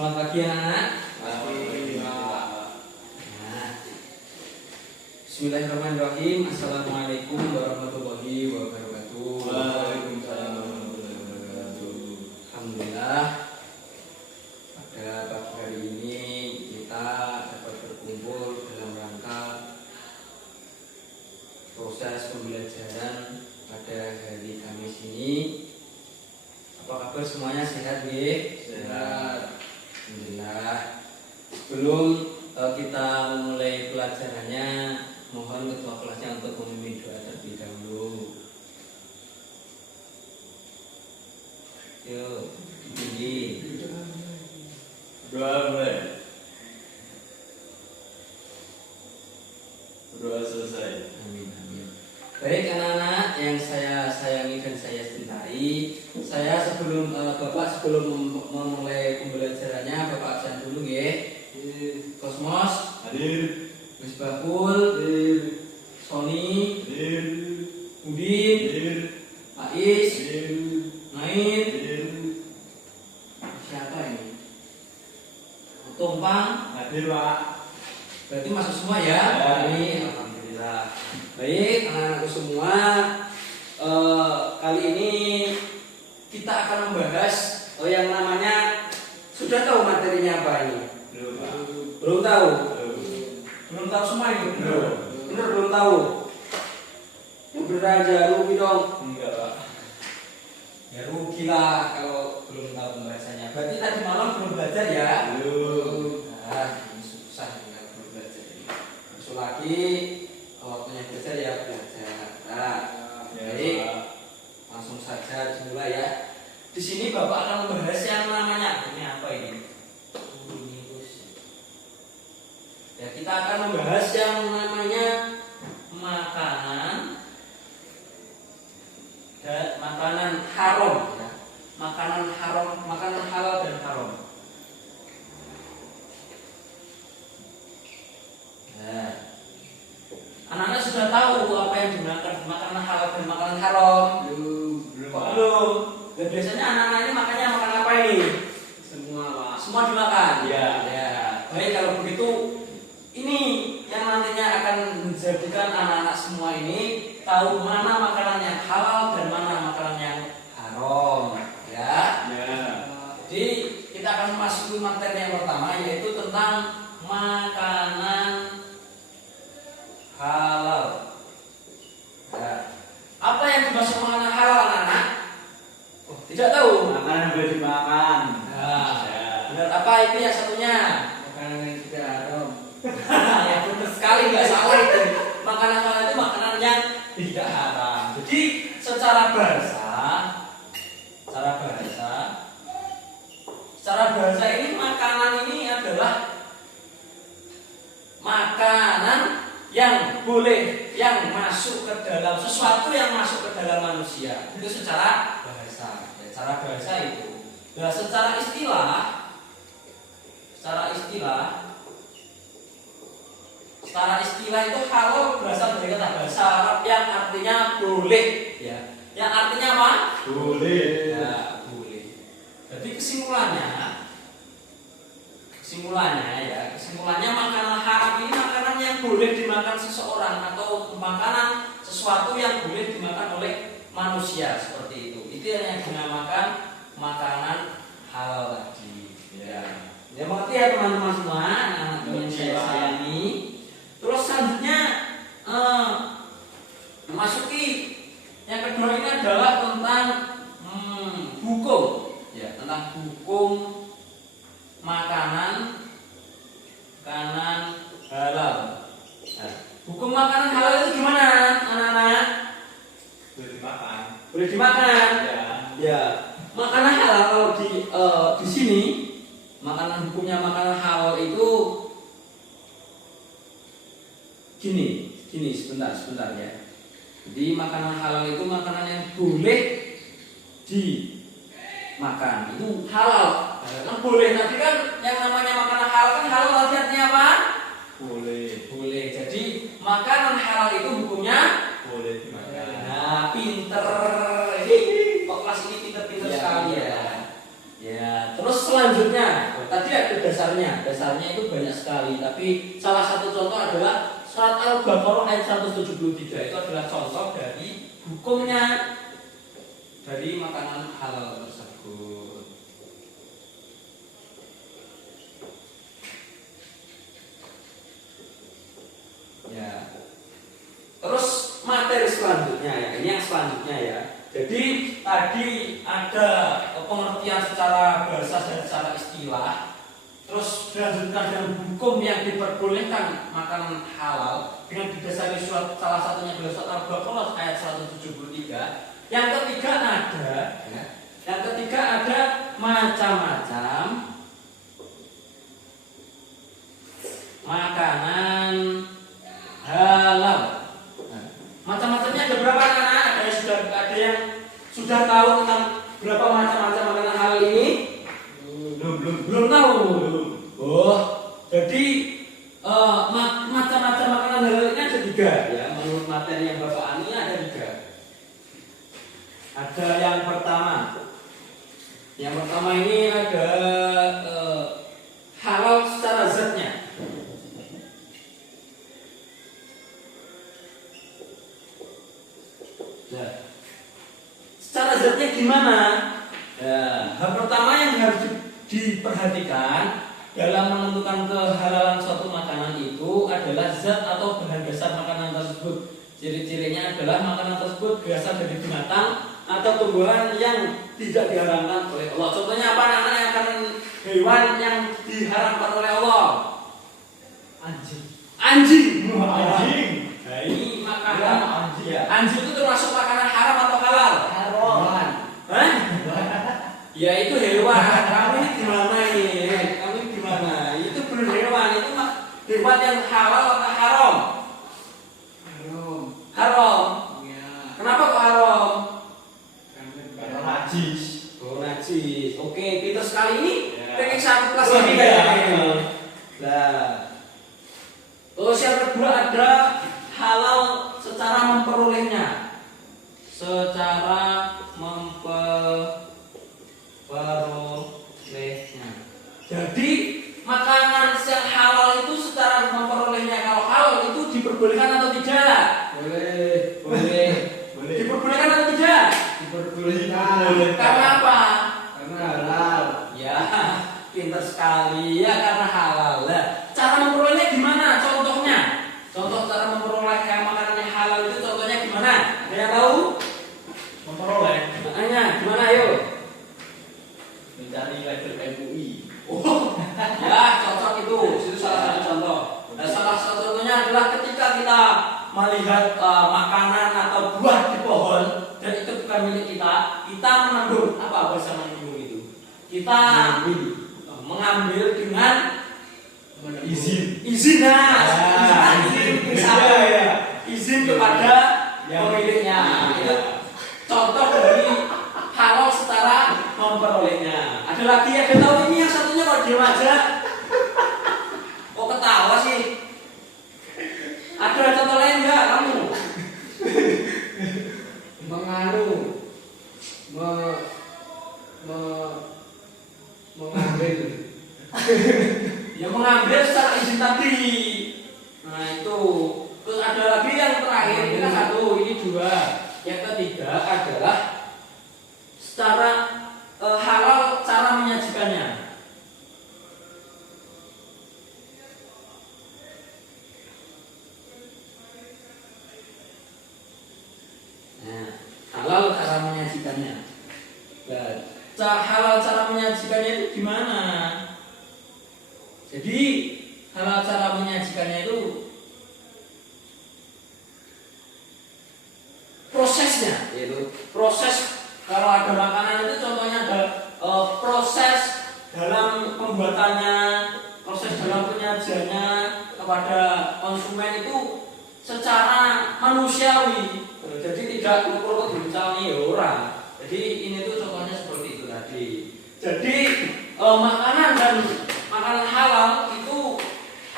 Selamat pagi anak-anak. Bismillahirrahmanirrahim. Assalamualaikum warahmatullahi wabarakatuh. Waalaikumsalam warahmatullahi wabarakatuh. Alhamdulillah, pada pagi hari ini kita dapat berkumpul dalam rangka proses pembelajaran pada hari Kamis ini. Apa kabar semuanya, sehat nggih? Sehat. Alhamdulillah. Sebelum kita memulai pelajarannya, mohon ketua kelasnya untuk memimpin doa terlebih dahulu. Yuk, tinggi. Doa mulai. Doa selesai. Amin, amin. Baik anak-anak yang saya sayangi dan saya cintai, saya sebelum memulai pembelajarannya, Bapak absen dulu nggih. Kosmos, Hadir. Misbahul, Hadir. Sony, Hadir. Udin, Hadir. Ais, Hadir. Nain. Hadir. Siapa ini? Tumpang. Hadir, Pak. Berarti masuk semua ya? Ya. Ini alhamdulillah. Baik anak-anakku semua, kali ini kita akan membahas yang namanya, sudah tahu materinya apa ini? Belum, Pak. Belum tahu? Belum. Belum tahu semua ini? Belum. Bener belum tahu? Yang bener aja, rugi dong. Enggak, Pak. Ya rugi lah kalau belum tahu pembahasannya. Berarti tadi malam belum belajar ya? Belum. Nah, ini susah nih belum belajar ini. Besok lagi waktunya belajar ya belajar. Nah, Ya, baik. Pak. Langsung saja dimulai ya. Di sini Bapak akan membahas yang namanya, ini apa ini? Ini terus. Ya, kita akan membahas yang namanya makanan dan makanan haram ya. Makanan haram, makanan halal dan haram. Nah, anak-anak sudah tahu apa yang digunakan makanan halal dan makanan haram? Belum, Kok Pak. belum? Dan biasanya anak-anak ini makannya makan apa ini? Semua, Pak. Semua dimakan? Ya. Ya. Baik, kalau begitu ini yang nantinya akan menjadikan anak-anak semua ini tahu mana makanan yang halal dan mana makanan yang haram. Ya. Ya. Jadi kita akan memasuki materi yang pertama, yaitu tentang makanan halal. Ya. Apa yang dimaksud makanan halal, anak-anak? Oh, tidak tahu. Makanan boleh dimakan. Nah, Ya. benar apa itu yang satunya? Makanan yang tidak haram. Ya benar sekali, nggak salah itu. Makanan halal itu makanan yang tidak haram. Jadi secara bahasa ini makanan ini adalah makanan yang boleh, yang masuk ke dalam sesuatu yang masuk ke dalam manusia. Itu secara bahasa. Ya, cara bahasa itu. Nah, secara istilah itu halal berasal dari kata bahasa Arab yang artinya boleh, ya. Yang artinya apa? Boleh. Ya, boleh. Jadi kesimpulannya makanan haram ini makanan yang boleh dimakan seseorang atau makanan sesuatu yang boleh dimakan oleh manusia, seperti itu. Itu yang dinamakan makanan halal tadi. Ya. Ya mengerti ya teman-teman semua, anak-anak yang saya sayangi. Terus selanjutnya memasuki yang kedua ini adalah tentang hukum, ya, tentang hukum makanan halal. Nah, hukum makanan halal itu gimana, anak-anak? Boleh dimakan. Boleh dimakan. Ya. Ya, makanan halal kalau di sini makanan hukumnya makanan halal itu gini sebentar ya. Jadi makanan halal itu makanan yang boleh dimakan, itu halal. Kan boleh, tapi kan yang namanya makanan halal kan halal artinya apa? Boleh. Boleh. Jadi makanan halal itu hukumnya Boleh dimakan. nah, pinter. Kok kelas ini pinter-pinter Ya, sekali ya. ya. Ya, terus selanjutnya tadi ada dasarnya. Dasarnya itu banyak sekali, tapi salah satu contoh adalah surat Al-Baqarah ayat 173. Itu adalah contoh dari hukumnya dari makanan halal tersebut. Ya. Terus materi selanjutnya ya, ini yang selanjutnya ya. Jadi tadi ada pengertian secara bahasa dan secara istilah. Terus dilanjutkan dengan hukum yang diperbolehkan makanan halal dengan didasari surat, salah satunya adalah surat Al-Baqarah ayat 173. Yang ketiga ada ya, yang ketiga ada macam-macam makanan halal. Nah, macam-macamnya ada berapa anak-anak? Ada yang sudah tahu tentang berapa macam-macam makanan halal ini? Belum tahu. Oh, jadi macam-macam makanan halal ini ada 3 ya. Menurut materi yang Bapak Ani ada 3. Ada yang pertama. Yang pertama ini ada halal secara zatnya. Nah, secara zatnya gimana? Ya, hal pertama yang harus diperhatikan dalam menentukan kehalalan suatu makanan itu adalah zat atau bahan dasar makanan tersebut. Ciri-cirinya adalah makanan tersebut berasal dari binatang atau tumbuhan yang tidak diharamkan oleh Allah. Contohnya apa? Namanya akan hewan yang diharamkan oleh Allah. Anjing. Anjing. Anjing. Nah, ini makanan Anjing ya. Anjing itu termasuk makanan haram atau halal? Haram. Hah? Ya itu hewan. Kamu ini gimana ini? Kamu ini gimana? Itu belum hewan. Itu hewan yang halal atau haram? Haram. Haram. Ya. Kenapa kok haram? Karena najis. Oh najis. Oke, pintar sekali ini. Ya. Pengen satu kelas Wah, lagi iya. kayaknya. Nah. Terus yang kedua ada halal secara memperolehnya. Secara memperolehnya. Jadi makanan yang halal itu secara memperolehnya. Kalau halal itu diperbolehkan atau tidak? Boleh. Boleh. Boleh. Diperbolehkan atau tidak? Diperbolehkan. Karena apa? Karena halal. Ya, pintar sekali ya karena halal. Lah, cara memperolehnya gimana? Contohnya? Contoh cara memperoleh makanan yang halal itu contohnya gimana? Ada yang tahu? Memperoleh. Makanya gimana ayo? Mencari label MUI. Oh, ya cocok itu salah satu contoh. Nah, salah satu contohnya adalah ketika kita melihat makanan atau buah di pohon dan itu bukan milik kita, kita menembus apa bahasa menembus itu? Kita mengambil dengan Izin. izin Ya. izin kepada pemiliknya. Itu contoh dari halal secara memperolehnya. Ada lagi ada tahu ini yang satunya kok diam aja? Kok ketawa sih? Ada contoh lain nggak kamu? Mengambil. Ya mengambil secara izin tadi. Nah itu. Terus ada lagi yang terakhir, ini kan 1, ini 2. Yang ketiga adalah secara halal cara menyajikannya. Nah, halal cara menyajikannya. Nah, halal cara menyajikannya itu gimana? Jadi halal cara menyajikannya itu prosesnya, yaitu proses kalau ada makanan itu contohnya ada proses dalam pembuatannya, proses dalam penyajiannya kepada konsumen itu secara manusiawi. Jadi tidak ukur misalnya ya orang. Jadi ini tuh contohnya seperti itu tadi. Jadi makanan dan makanan halal itu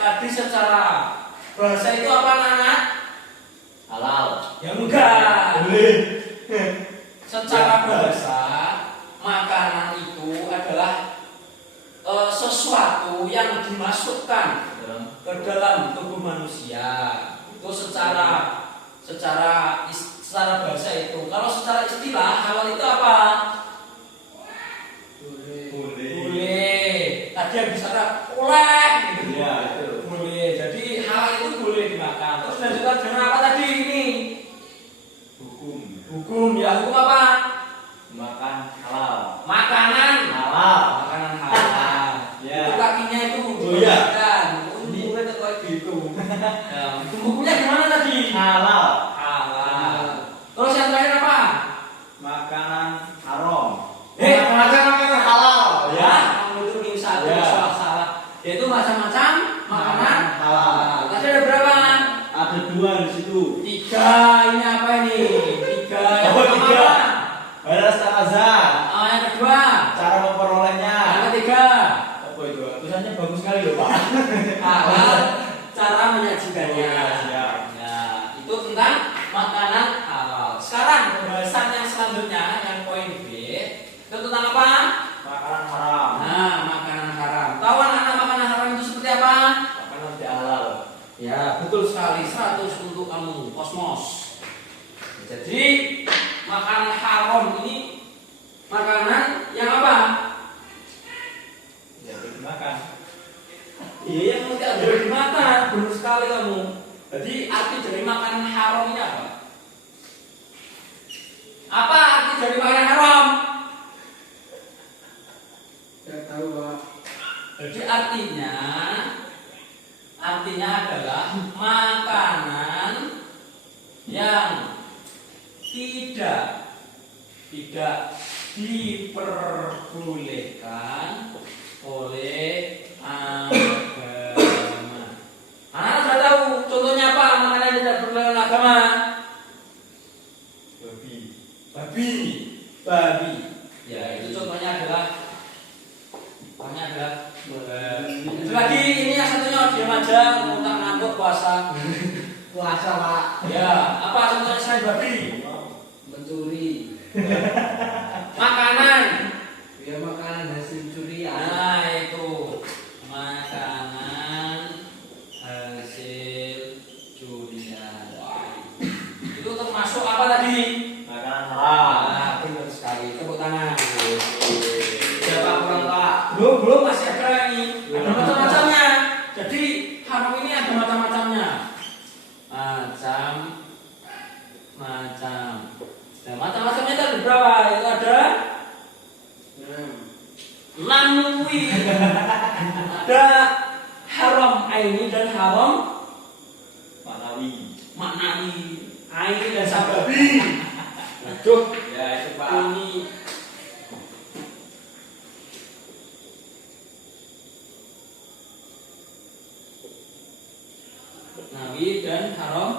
tadi secara bahasa itu apa anak-anak? Halal. Ya enggak. Boleh. Secara bahasa makanan itu adalah sesuatu yang dimasukkan ke dalam tubuh manusia itu secara bahasa itu. Kalau secara istilah halal itu apa? Boleh. Tadi yang bicara boleh gitu. Iya. Boleh. Jadi halal itu boleh dimakan. Terus lanjutkan dengan apa tadi ini? Hukum ya, hukum apa? Makan halal. Makanan Halal. makanan halal. Ya. Itu kakinya itu Oh, iya. Bukunya itu kayak gitu. Nah, bukunya gimana tadi? Halal. Halal. Terus yang terakhir apa? Makanan haram. Makanan halal. Ya, kamu itu ring satu Ya. salah. Yaitu macam-macam makanan halal. Tadi ada berapa? Ada 2 di situ. 3. Ini apa ini? 3. Yang Oh, pertama 3. apa? Balas tanazah. Yang kedua. Cara memperolehnya. Yang ketiga. Apa itu? Tulisannya bagus sekali loh, Pak. Halal. Cara menyajikannya. Ya. Nah, itu tentang makanan halal. Sekarang pembahasan yang selanjutnya yang poin B itu tentang apa? Makanan haram. Nah, makanan haram. Tahu anak-anak makanan haram itu seperti apa? Makanan tidak halal. Ya, betul sekali. 100 untuk kamu, Kosmos. Jadi, makanan haram ini makanan yang apa? Ya, dimakan. Iya, yang tidak boleh dimakan. Benar sekali kamu. Jadi, arti dari makanan haram ini apa? Apa arti dari makanan haram? Tidak tahu, Pak. Jadi artinya adalah makanan yang tidak diperbolehkan oleh agama. Anak sudah tahu contohnya apa makanan yang tidak diperbolehkan oleh agama? Babi. Ya, itu contohnya adalah itu lagi ini yang satunya diam aja untuk ngantuk puasa. Puasa, Pak. Ya, apa contohnya selain babi? Mencuri. Makanan. Ya, makanan hasil curian. Nah, itu makanan hasil curian. Itu termasuk apa tadi? Makanan haram. Nah, benar sekali. Tepuk tangan. Siapa kurang Pak? Belum masih ada ini. Ada macam-macamnya. Jadi haram ini ada macam-macamnya. Nah, macam-macamnya itu ada berapa? Itu ada 6 wih. Ada haram aini dan haram maknawi. Aini dan sababi. Aduh, Ya, itu Pak. ini nawi dan haram.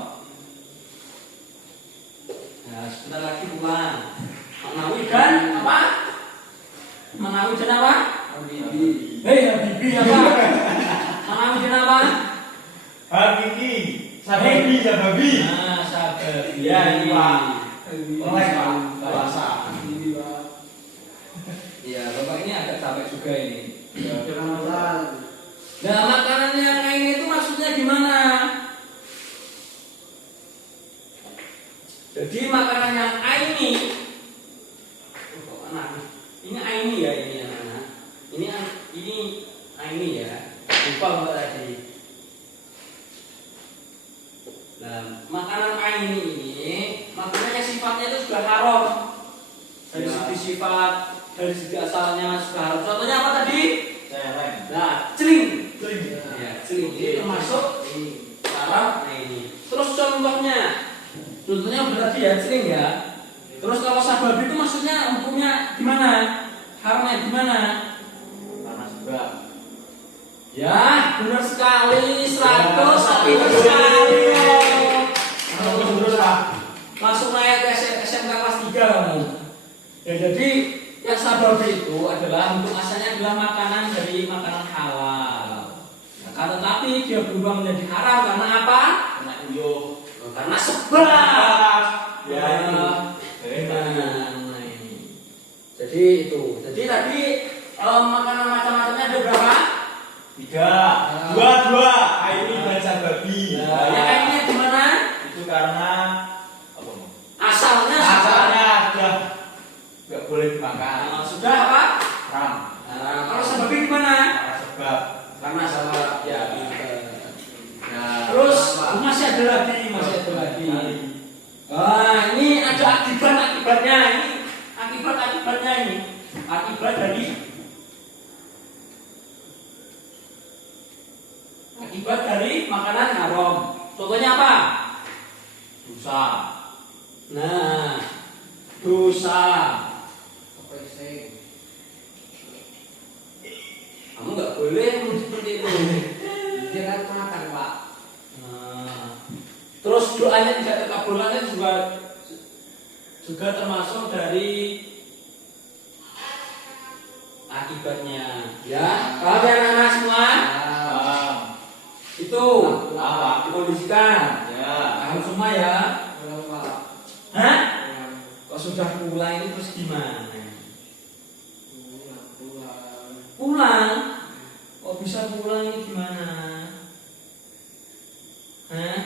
Nah, sebentar lagi pulang. Manawi dan apa? Manawi dan apa? Habibi. Habibi apa? Manawi dan apa? Hakiki. Sababi. Nah, sababi. Ya, ini Pak. Habibi. Oleh, Pak. Puasa. Habibi, Pak. Iya, Bapak ini agak capek juga ini. Ramadan. Nah, makanan yang lain itu maksudnya gimana? Jadi makanan yang aini, ini aini ya ini anak. Ini aini ya. Lupa Mbak tadi. Nah, makanan aini ini makanannya sifatnya itu sudah haram. Dari segi sifat, dari segi asalnya sudah haram. Contohnya apa tadi? Celeng. Nah, celing. Ya, celing ini termasuk haram. Nah ini. Terus contohnya berarti ya celing ya. Terus kalau sababi itu maksudnya hukumnya gimana? Haramnya gimana? Panas juga. Ya, benar sekali. 100 tapi sekali. Terus Pak. Langsung naik ke SMK kelas 3 kamu. Ya, jadi yang sababi itu adalah untuk asalnya adalah makanan dari makanan halal. Nah, tetapi dia berubah menjadi haram karena apa? Kena uyuh. Karena sebab. Ya, itu. Nah, ini. Jadi itu. Jadi tadi makanan macam-macamnya ada babi. Nah, yang kakinya gimana? Itu karena apa? Asalnya Asalnya sudah nggak boleh dimakan. sudah apa? Haram. Nah, kalau sebabnya gimana? Karena sebab. Karena sebab ya. Nah, Terus masih ada lagi. Ini ada akibatnya ini. Akibatnya ini. Akibat dari makanan haram. Contohnya apa? dosa. Nah, dosa. Kamu nggak boleh seperti itu. Dia kan makan, Pak. Nah, terus doanya tidak terkabulkannya juga termasuk dari akibatnya. Ya, paham ya anak-anak semua? Paham. Itu Apa? dikondisikan. Ya. Paham semua ya? Belum, Pak. Hah? Kok sudah pulang ini terus gimana? Pulang? Kok bisa pulang ini gimana? Hah?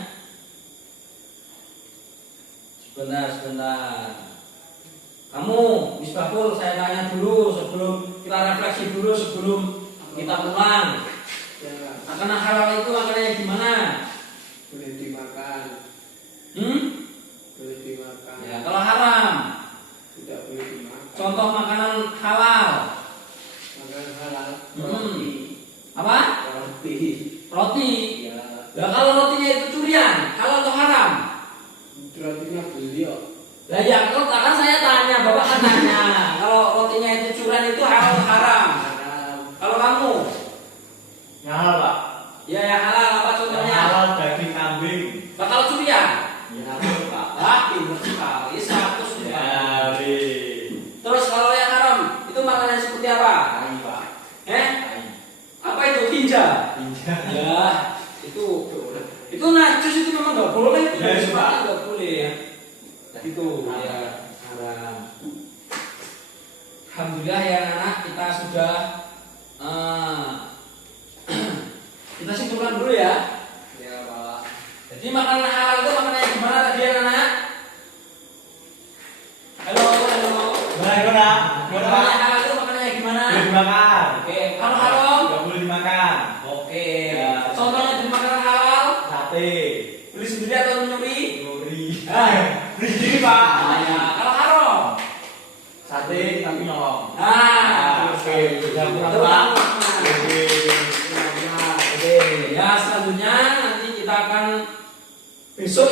Sebentar. Kamu, Misbahul, saya tanya dulu sebelum kita refleksi dulu sebelum kita pulang. Ya, Makanan halal itu makanannya gimana? boleh dimakan. Boleh dimakan. Ya, kalau haram, Tidak boleh dimakan. contoh makanan halal. Makanan halal. Hmm. Roti. Apa? Roti. Roti. Ya, Lah kalau rotinya itu curian, halal atau haram? rotinya beli kok. Lah ya, kan saya tanya, Bapak kan tanya. Kalau rotinya itu curian itu halal atau haram? Haram. Kalau kamu? Yang halal, Pak. Ya halal apa Yang contohnya? halal daging kambing. Nah, kalau curian? Ya, halal, Pak. Pinter sekali, 100 Ya, ya. Bi. Terus kalau yang haram, itu makanan seperti apa? Tai, Pak. Eh? Tai. Apa itu? Tinja? Pinjam. Ya, itu najis itu memang nggak boleh. Ya, Itu Pak. nggak boleh ya. Itu ya haram. Alhamdulillah ya anak kita sudah kita simpulkan dulu ya. Ya, Pak. Jadi makanan halal itu makanan yang gimana tadi anak? Halo. Gimana? Makanan halal itu makanan yang gimana? Boleh dimakan. Oke, kalau haram? Nggak boleh dimakan. Oke. Ya. Contohnya dari makanan halal? Sate. Beli sendiri atau menyuri? Nuri. Beli sendiri Pak. Ya. Kalau haram? Sate tapi nolong. Oke. Sudah kurang, Itu Pak. Oke. Ya selanjutnya nanti kita akan besok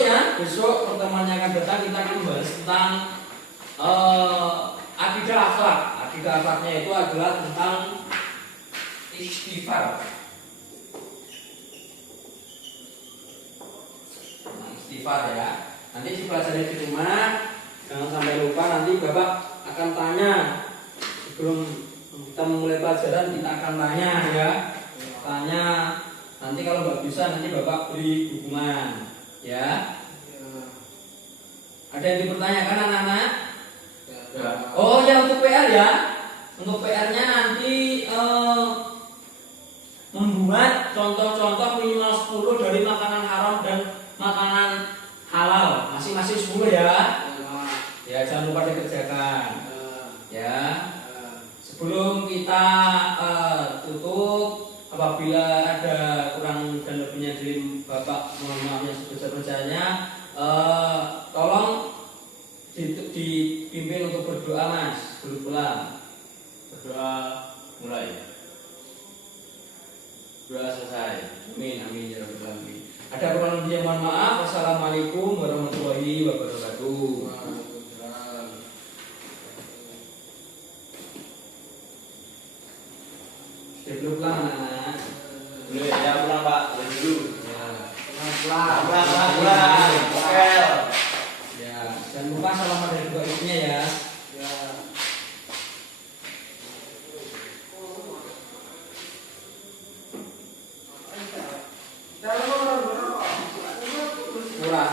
pertemuannya akan datang kita akan membahas tentang akidah akhlak. Akidah akhlaknya itu adalah tentang istighfar. Istighfar ya. Nanti dipelajari di rumah, jangan sampai lupa. Nanti Bapak akan tanya sebelum kita memulai pelajaran, kita akan tanya ya. Tanya. Nanti kalau nggak bisa nanti Bapak beri dukungan ya. Ada yang dipertanyakan anak-anak? Ya. Oh ya, untuk PR ya. Untuk PR-nya nanti membuat contoh-contoh minimal 10 dari makanan haram dan makanan halal. Masing-masing 10 ya. Ya, jangan lupa dikerjakan. Ya. Sebelum kita tutup, apabila ada kurang dan lebihnya dari Bapak, mohon maaf yang sebesar-besarnya. Tolong dipimpin untuk berdoa Mas, sebelum pulang. Berdoa mulai. Doa selesai. Amin, amin ya rabbal alamin. Ada kurang lebihnya mohon maaf. Wassalamualaikum warahmatullahi wabarakatuh. Sebelum pulang anak-anak. Boleh ya pulang, Pak. Boleh dulu. Pulang. Oke. Ya, jangan lupa salam dari dua ibunya ya. Murah.